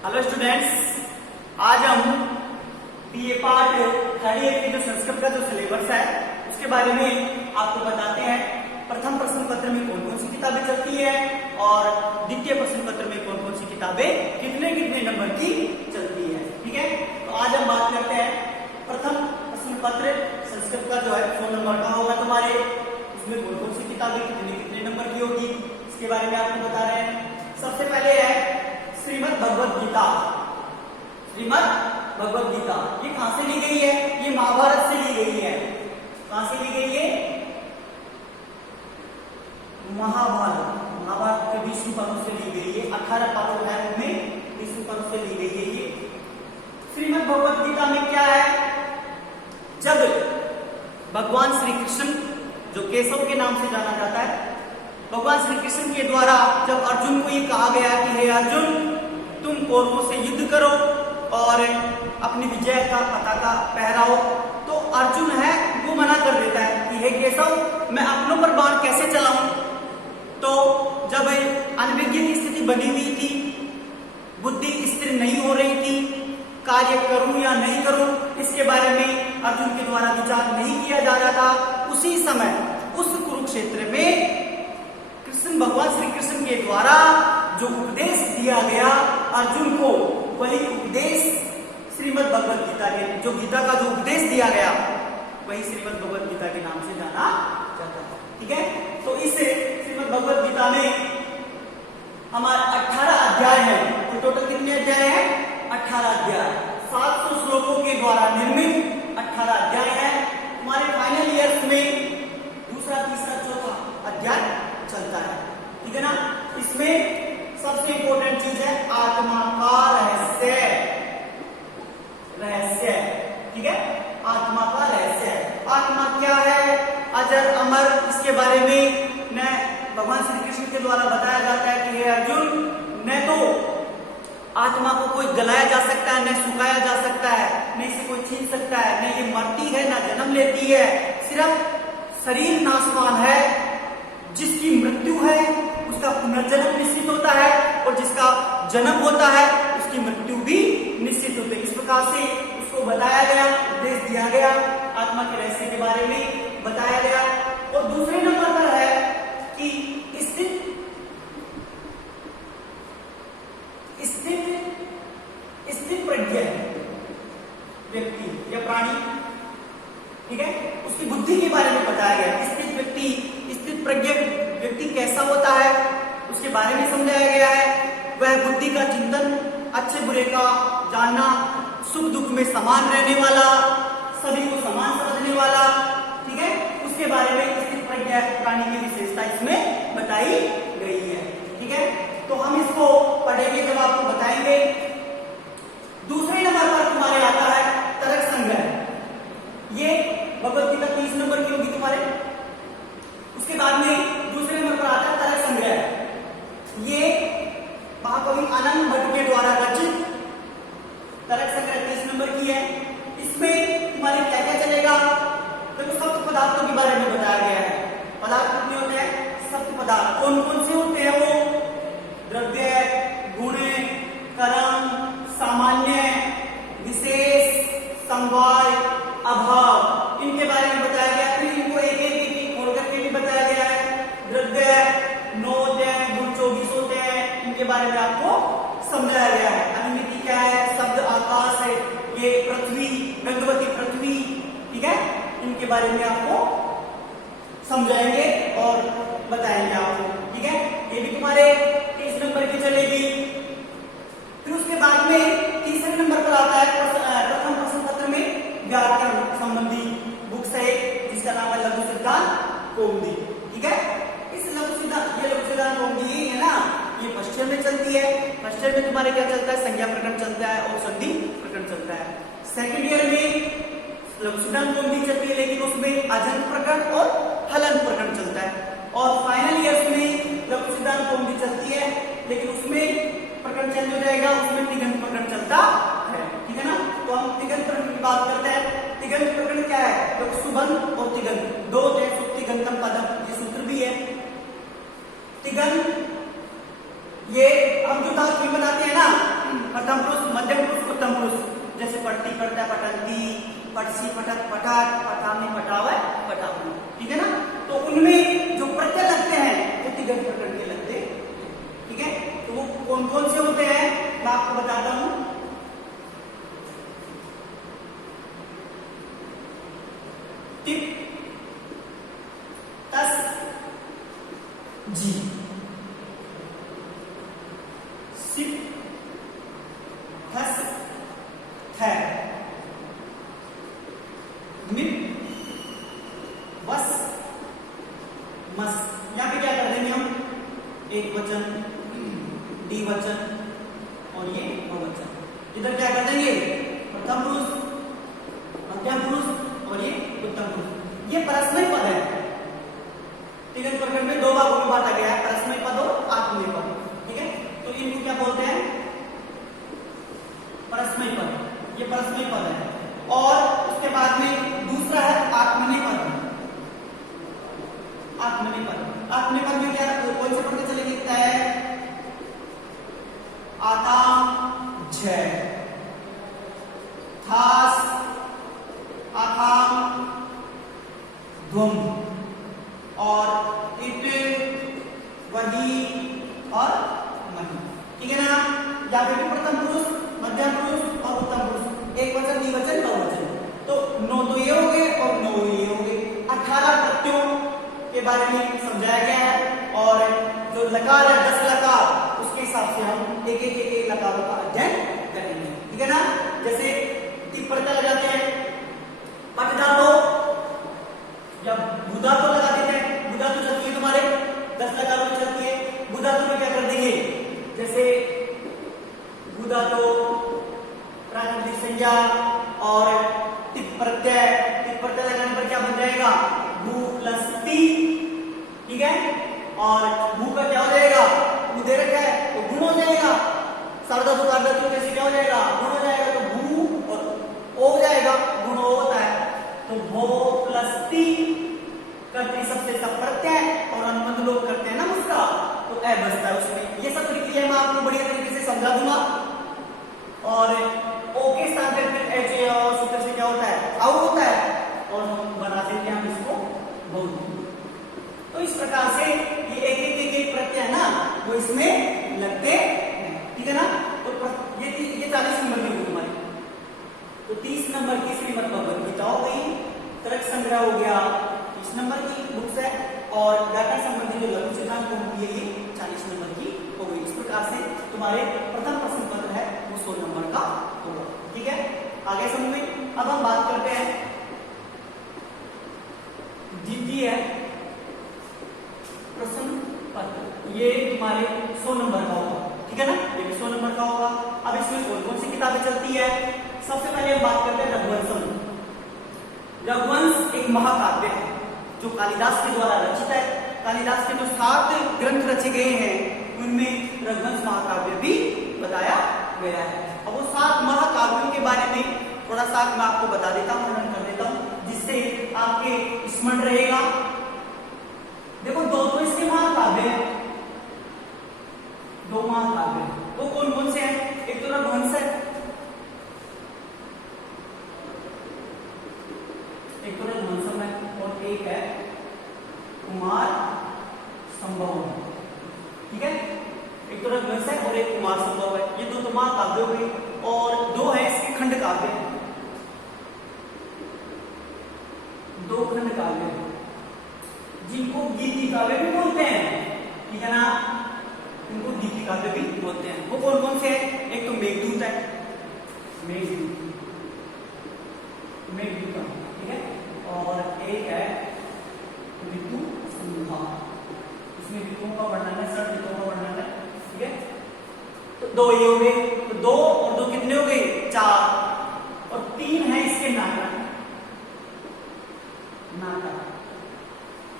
Hello students, आज हम BA part third year की जो संस्कृत का जो सिलेबस है उसके बारे में आपको बताते हैं। प्रथम प्रश्न पत्र में कौन कौन सी किताबें चलती है और द्वितीय प्रश्न पत्र में कौन कौन सी किताबें कितने कितने नंबर की चलती है। ठीक है, तो आज हम बात करते हैं प्रथम प्रश्न पत्र संस्कृत का जो है 100 नंबर का होगा तुम्हारे, उसमें कौन कौन सी किताबें कितने कितने नंबर की होगी इसके बारे में आपको बता रहे हैं। सबसे पहले है श्रीमद् भगवद गीता। श्रीमद् भगवद गीता ये कहां से ली गई है? ये महाभारत से ली गई है। कहां से ली गई है? महाभारत के 20 पर्वों से ली गई है। 18 पर्व है, उनमें 20 पर्व से ली गई है ये। श्रीमद् भगवद गीता में क्या है? जब भगवान श्री कृष्ण, जो केशव के नाम से जाना जाता है, भगवान श्री कृष्ण के द्वारा जब अर्जुन को ये कहा गया कि हे अर्जुन, तुम कौरवों से युद्ध करो और अपनी विजय का पताका फहराओ, तो अर्जुन है वो मना कर देता है कि हे केशव, मैं अपनों पर बाण कैसे चलाऊं। तो जब अनभिज्ञ की स्थिति बनी हुई थी, बुद्धि स्थिर नहीं हो रही थी, कार्य करूं या नहीं करूं इसके बारे में अर्जुन के द्वारा विचार नहीं किया जा रहा था, उसी समय उस कुरुक्षेत्र में भगवान श्री कृष्ण के द्वारा जो उपदेश दिया गया अर्जुन को, वही उपदेश श्रीमद् भगवद गीता के, जो गीता का जो उपदेश दिया गया वही श्रीमद् भगवद गीता के नाम से जाना जाता है। ठीक है, तो इस श्रीमद् भगवद गीता में हमारे 18 अध्याय हैं। तो टोटल कितने अध्याय हैं? 18 अध्याय। 700 श्लोकों के द्वारा निर्मित 18 अध्याय है। हमारे फाइनल ईयर्स में दूसरा, तीसरा, चौथा अध्याय चलता है। ठीक है ना। इसमें सबसे इंपॉर्टेंट चीज है आत्मा का रहस्य। ठीक है, आत्मा का रहस्य। आत्मा क्या है? अजर अमर, इसके बारे में न भगवान श्री कृष्ण के द्वारा बताया जाता है कि हे अर्जुन, न तो आत्मा को कोई गलाया जा सकता है, न सुखाया जा सकता है, न इसे कोई छीन सकता है, न ये मरती है, न जन्म लेती है। सिर्फ शरीर नाशवान है, जिसकी मृत्यु है उसका पुनर्जन्म निश्चित होता है, और जिसका जन्म होता है उसकी मृत्यु भी निश्चित होती है। इस प्रकार से उसको बताया गया, उपदेश दिया गया, आत्मा के रहस्य के बारे में बताया गया। और दूसरे नंबर पर है कि स्थित प्रज्ञ व्यक्ति या प्राणी, ठीक है, उसकी बुद्धि के बारे में बताया गया। स्थित व्यक्ति, स्थित प्रज्ञ व्यक्ति कैसा होता है उसके बारे में समझाया गया है। वह बुद्धि का चिंतन, अच्छे बुरे का जानना, सुख दुख में समान रहने वाला, सभी को समान समझने वाला, ठीक है, उसके बारे में स्थित प्रज्ञ प्राणी की विशेषता इसमें बताई गई है। ठीक है, तो हम इसको पढ़ेंगे जब आपको बताएंगे। दूसरे नंबर पर तुम्हारे आता है तर्क संग्रह। ये भगवद गीता 30 नंबर की होगी तुम्हारे। उसके बाद में दूसरे नंबर पर आता है तर्क संग्रह। ये महाकवि आनंद भट्ट के द्वारा रचित तर्क संग्रह 30 नंबर की है। इसमें तुम्हारे क्या क्या चलेगा? देखो, सप्त पदार्थों के बारे में बताया गया है। पदार्थ कितने होते हैं? सप्त पदार्थ। कौन कौन से होते हैं वो? द्रव्य, गुण, कर्म, सामान्य, विशेष, समवाय, अभाव, इनके बारे में बताया गया। फिर इनको एक एक खोल करके भी बताया गया है। द्रव्य 9 होते हैं, गुण 24 होते हैं, इनके बारे में आपको समझाया गया है। अनुमिति क्या है? शब्द आकाश है, ये पृथ्वी, गंगवती पृथ्वी, ठीक है, इनके बारे में आपको समझाएंगे और बताएंगे आपको। ठीक है, ये भी तुम्हारे 30 नंबर की चलेगी। फिर उसके बाद में तीसरे नंबर पर आता है प्रथम प्रश्न पत्र में व्याकरण संबंधी बुक्स है, जिसका नाम है लघु सिद्धांत कौमुदी। ठीक है, इस लघु सिद्धांत कौमुदी ये है ना, ये फर्स्ट ईयर में चलती है। फर्स्ट ईयर में तुम्हारे क्या चलता है? संज्ञा प्रकरण चलता है और संधि प्रकरण चलता है। सेकंड ईयर में लघु सिद्धांत कौमुदी चलती है, लेकिन उसमें अजंत प्रकरण और हलंत प्रकरण चलता है। और फाइनल ईयर्स में लघु सिद्धांत कौमुदी चलती है, लेकिन उसमें प्रकरण चेंज हो जाएगा, उसमें तिगंत प्रकरण चलता है। ठीक है ना, तो हम तिगंत प्रकरण की बात करते हैं। तिगंत प्रकरण क्या है? तो सुबंध और तिगंत दो होते हैं। सुक्तिगंतम पदम, ये सूत्र भी है। तिगंत ये हम जो धातु बनाते हैं ना, प्रथम पसी पठक पठाक, पठामनी पटावे पटावनी, ठीक है ना। तो उनमें जो प्रत्यय लगते हैं वो तिगंत प्रकरण के लगते हैं, ठीक है। तो वो कौन कौन से होते हैं मैं आपको बताता हूं। टिप, तस, जी, सिप, थस, थ, मिप, वस, मस। यहां पे क्या कर देंगे हम, एक वचन, द्विवचन और ये बहुवचन। इधर क्या कर देंगे, प्रथम पुरुष, मध्यम पुरुष और ये उत्तम पुरुष। ये परस्मय पद है। तिगंत प्रकरण में दो भागों में बांटा गया है, परस्मय पद और आत्मनेय पद, ठीक है। तो इनको क्या बोलते हैं, परस्मय पद। ये परस्मय पद है। और उसके बाद में दूसरा है आत्मनेय पद। आत्मनेय पद, आत्मनेय पद में क्या कौन से पद के चले लिखता है, आता, झ, थास, आथाम, ध्वम और इट, वही और मही, ठीक है ना। या फिर प्रथम पुरुष, मध्यम पुरुष और उत्तम पुरुष, एक वचन, द्विवचन, बहुवचन। तो 9 तो ये हो गए और 9 ये हो गए। 18 प्रत्ययों के बारे में समझाया गया है और जो लकार है 10 लकार, उसके हिसाब से हम एक एक लकारों का अध्ययन करेंगे, ठीक है ना। जैसे टिप प्रत्यय लगाते हैं, पट धातु या भू धातु लगा देते हैं। भू धातु चलती है तुम्हारे 10 लकारों में चलती है। भू धातु में क्या कर देंगे, जैसे भू धातु, प्राकृतिक संज्ञा और टिप प्रत्यय। टिप प्रत्यय लगाने पर क्या बन जाएगा, भू प्लस टी, ठीक है। और भू का क्या हो जाएगा, भू दे रखा है तो गुण हो जाएगा। सार्वधातु कार्धातु कैसे क्या हो जाएगा, गुण हो जाएगा। तो भू और ओ हो जाएगा, गुण ओ होता है। तो भो प्लस टी करते सबसे सब प्रत्यय और अनुबंध लोग करते हैं ना उसका, तो ए बचता है उसमें। ये सब प्रक्रिया मैं आपको बढ़िया तरीके से समझा दूंगा। और ओ के स्थान पर एच सूत्र से क्या होता है, आउ होता है और हम बना देते हैं हम इसको बहु। तो इस प्रकार से ये एक प्रत्यय है ना वो इसमें लगते हैं, ठीक है ना। तो ये 40 नंबर की बुक हमारी। तो 30 नंबर की श्रीमद् भगवद गीता हो गई, तर्क संग्रह हो गया 30 नंबर की बुक्स है, और डाटा संबंधी जो लघु सिद्धांत होती है ये 40 नंबर की हो गई। इस प्रकार से तुम्हारे प्रथम प्रश्न पत्र है वो 100 नंबर का होगा, ठीक है। आगे समझ में। अब हम बात करते हैं द्वितीय प्रश्न पत्र। ये तुम्हारे 100 नंबर का होगा, ठीक है ना। ये भी 100 नंबर का होगा। अब इसमें कौन कौन सी किताबें चलती है, सबसे पहले हम बात करते हैं रघुवंशम। रघुवंश एक महाकाव्य है जो कालिदास के द्वारा रचित है। कालिदास के जो 7 ग्रंथ रचे गए हैं उनमें रघुवंश महाकाव्य भी बताया गया है। अब वो 7 महाकाव्यों के बारे में थोड़ा सा मैं आपको बता देता हूँ, वर्णन कर देता हूँ, जिससे आपके स्मरण रहेगा। देखो 2 तो इसके महाकाव्य हैं, 2 महाकाव्य, वो कौन कौन से हैं, एक तो रघुवंश है, एक तो रघुवंशम है और एक है कुमार संभव, ठीक है। एक तो रघुवंश है और एक कुमार संभव है। ये 2 तो महाकाव्य हो गए। और 2 है इसके खंड काव्य, 2 खंड काव्य जिनको गीति काव्य भी बोलते हैं, ठीक है ना। इनको गीति काव्य भी बोलते हैं। वो कौन कौन से हैं, एक तो मेघदूत है, मेघदूत, ठीक है। और एक है ऋतु संहार, इसमें ऋतुओं का वर्णन है, 6 ऋतुओं का वर्णन है, ठीक है। तो 2 ये हो गए। तो 2 और 2 कितने हो गए, 4। और 3 है इसके नाटक, नाटक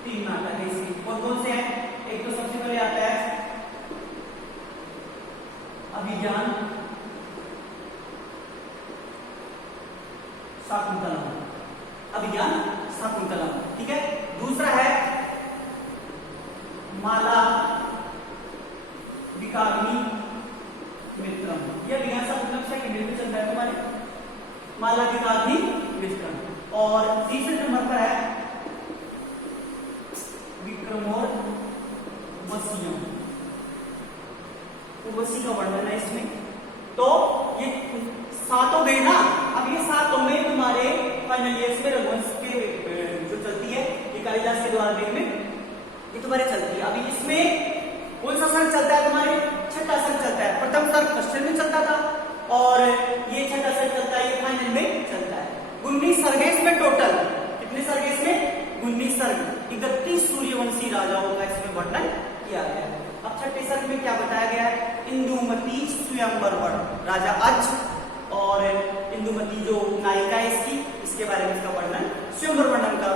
3 नाटक है इसके। कौन कौन से हैं, एक तो सबसे पहले आता है अभिज्ञान शाकुंतलम, अभिज्ञान शाकुंतलम, ठीक है। दूसरा है माला विकाग्नि मित्रम। ये अभिज्ञान शाकुंतलम से कितने में चलता है तुम्हारे, मालविकाग्नि मिश्रण। और तीसरे नंबर पर है विक्रमोर्वशीय, उर्वशी का वर्णन है इसमें। तो ये सातों गए ना, अब ये सातों में तुम्हारे फाइनल ईयर्स में रघुवंश के जो चलती है ये कालिदास के द्वारा में ये तुम्हारे चलती है। अभी इसमें कौन सा सर्ग चलता है तुम्हारे? छठा सर्ग चलता है। प्रथम सर्ग क्वेश्चन में चलता था और ये छठा सर्ग चलता है, ये फाइनल में चलता है। 19 सर्ग है इसमें टोटल। कितने सर्ग है इसमें? 19 सर्ग। 31 सूर्यवंशी राजाओं का इसमें वर्णन किया गया है। अब छठे सर्ग में क्या बताया गया है? इंदुमती स्वयंवर वर, राजा अज और इंदुमती जो नायिका है इसकी, इसके बारे में इसका वर्णन, स्वयंवर वर्णन का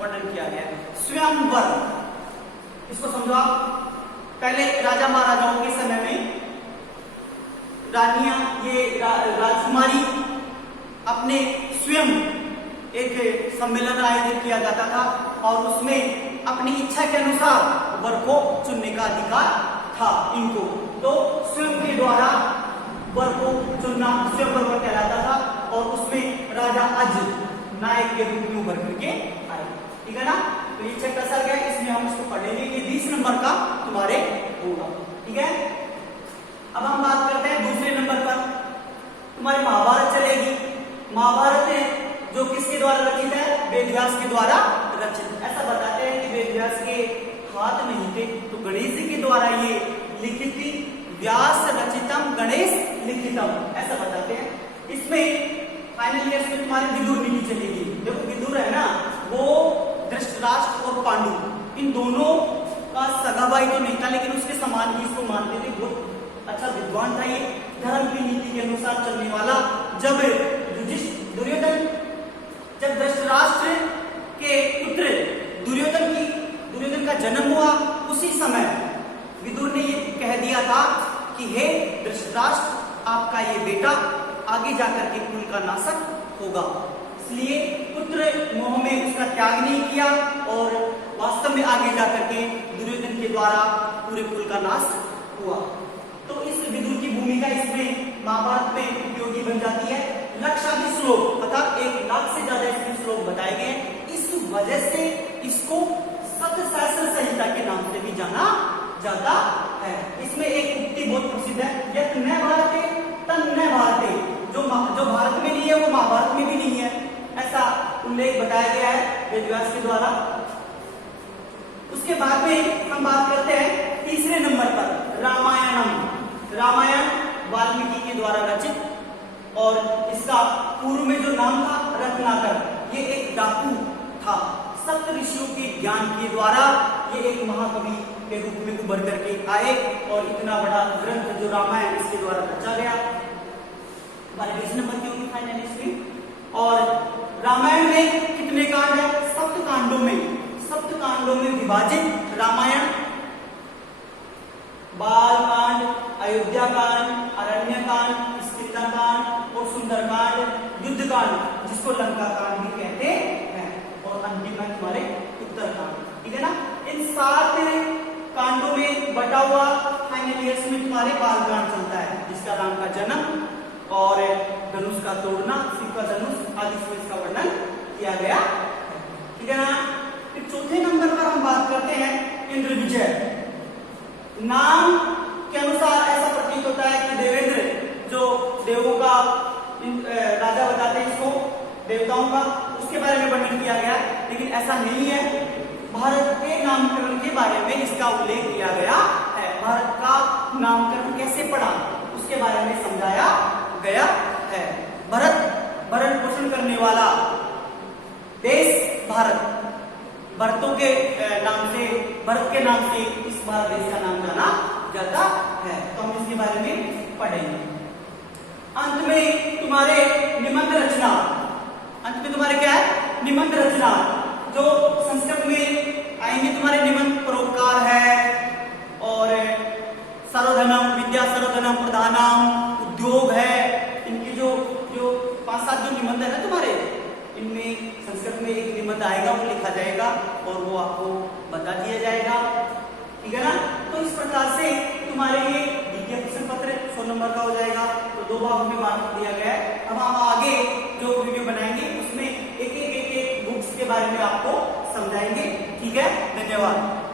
वर्णन किया गया है। स्वयंवर इसको समझो आप। पहले राजा महाराजाओं के समय में रानियां, ये राजकुमारी अपने स्वयं एक सम्मेलन आयोजित किया जाता था और उसमें अपनी इच्छा के अनुसार वर को चुनने का अधिकार था इनको। तो स्वयं के द्वारा वर को चुनना स्वयंवर वर कहलाता था और उसमें राजा अज नायक के रूप में उभर करके आए। ठीक है ना? तो ये छठा सर्ग है, इसमें हम इसको पढ़ेंगे। ये 20 नंबर का तुम्हारे होगा। ठीक है? अब हम बात करते हैं दूसरे नंबर पर, तुम्हारी महाभारत चलेगी। महाभारत जो किसके द्वारा रचित है? वेदव्यास के द्वारा रचित। ऐसा बताते हैं कि वेदव्यास के हाथ नहीं थे तो गणेश जी के द्वारा ये लिखित थी। व्यास रचितम गणेश लिखितम, ऐसा बताते हैं। इसमें फाइनल ईयर्स में तुम्हारी विदुर नीति चलेगी। देखो विदुर है ना, वो धृतराष्ट्र और पांडु इन दोनों का सगा भाई तो नहीं था, लेकिन उसके समान ही इसको मानते थे। बहुत अच्छा विद्वान था ये, धर्म की नीति के अनुसार चलने वाला। जब दुर्योधन, जब धृतराष्ट्र के पुत्र दुर्योधन का जन्म हुआ, उसी समय विदुर ने ये कह दिया था कि हे धृतराष्ट्र, आपका ये बेटा आगे जाकर के कुल का नाशक होगा। इसलिए पुत्र मोह में उसका त्याग नहीं किया और वास्तव में आगे जाकर के दुर्योधन के द्वारा पूरे कुल का नाश हुआ। तो इस विदुर की भूमिका इसमें महाभारत में उपयोगी बन जाती है। लक्षाधिक श्लोक, अर्थात 1 लाख से ज्यादा इसमें श्लोक बताए गए। इस वजह से इसको सप्तशास्त्र संहिता के नाम से भी जाना जाता है। इसमें एक उक्ति बहुत प्रसिद्ध है, यत् न भारते तन् न भारते, जो भारत में नहीं है वो महाभारत में भी नहीं है, ऐसा उल्लेख बताया गया है वेदव्यास के द्वारा। उसके बाद में हम बात करते हैं तीसरे नंबर पर रामायणम। रामायण वाल्मीकि के द्वारा रचित और इसका पूर्व में जो नाम था रत्नाकर। ये एक डाकू था। सप्त ऋषियों के ज्ञान के द्वारा ये एक महाकवि के रूप में उभर करके आए और इतना बड़ा ग्रंथ जो रामायण इसके द्वारा रचा गया। हमारे 20 नंबर की होगी फाइनल इसमें। और रामायण में कितने कांड है? सप्त कांडों में विभाजित रामायण। बाल कांड, अयोध्या कांड, अरण्य कांड, स्त्रीता कांड और सुंदर कांड, युद्ध कांड जिसको लंका कांड भी कहते हैं, और अंतिम है तुम्हारे उत्तर कांड। ठीक है ना? इन 7 कांडों में बटा हुआ फाइनल ईयर्स में तुम्हारे बाल कांड चलता है, जिसका राम का जन्म और धनुष का तोड़ना, शिव का धनुष आदि से इसका वर्णन किया गया। ठीक है ना? फिर चौथे नंबर पर हम बात करते हैं इंद्र विजय। नाम के अनुसार ऐसा प्रतीत होता है कि देवेंद्र जो देवों का राजा बताते हैं इसको, देवताओं का, उसके बारे में वर्णन किया गया, लेकिन ऐसा नहीं है। भारत के नामकरण के बारे में इसका उल्लेख किया गया है। भारत का नामकरण कैसे पड़ा उसके बारे में समझाया गया है। भरत भरण पोषण करने वाला देश भारत, भरतों के नाम से, भरत के नाम से इस भारत देश का नाम जाना जाता है। तो हम इसके बारे में पढ़ेंगे। अंत में तुम्हारे निबंध रचना, अंत में तुम्हारे क्या है? निबंध रचना, जो संस्कृत में आएंगे तुम्हारे निबंध परोपकार है और सर्वधनम, विद्या सर्वधनम प्रधानम, उद्योग है। इनकी जो 5-7 जो निबंध है ना तुम्हारे, इनमें संस्कृत में एक निबंध आएगा, वो लिखा जाएगा और वो आपको बता दिया जाएगा। ठीक है ना? तो इस प्रकार से तुम्हारे ये द्वितीय प्रश्न पत्र 100 नंबर का हो जाएगा। तो 2 भागों में बांट दिया गया है। अब हम आगे जो बारे में आपको समझाएंगे। ठीक है, धन्यवाद।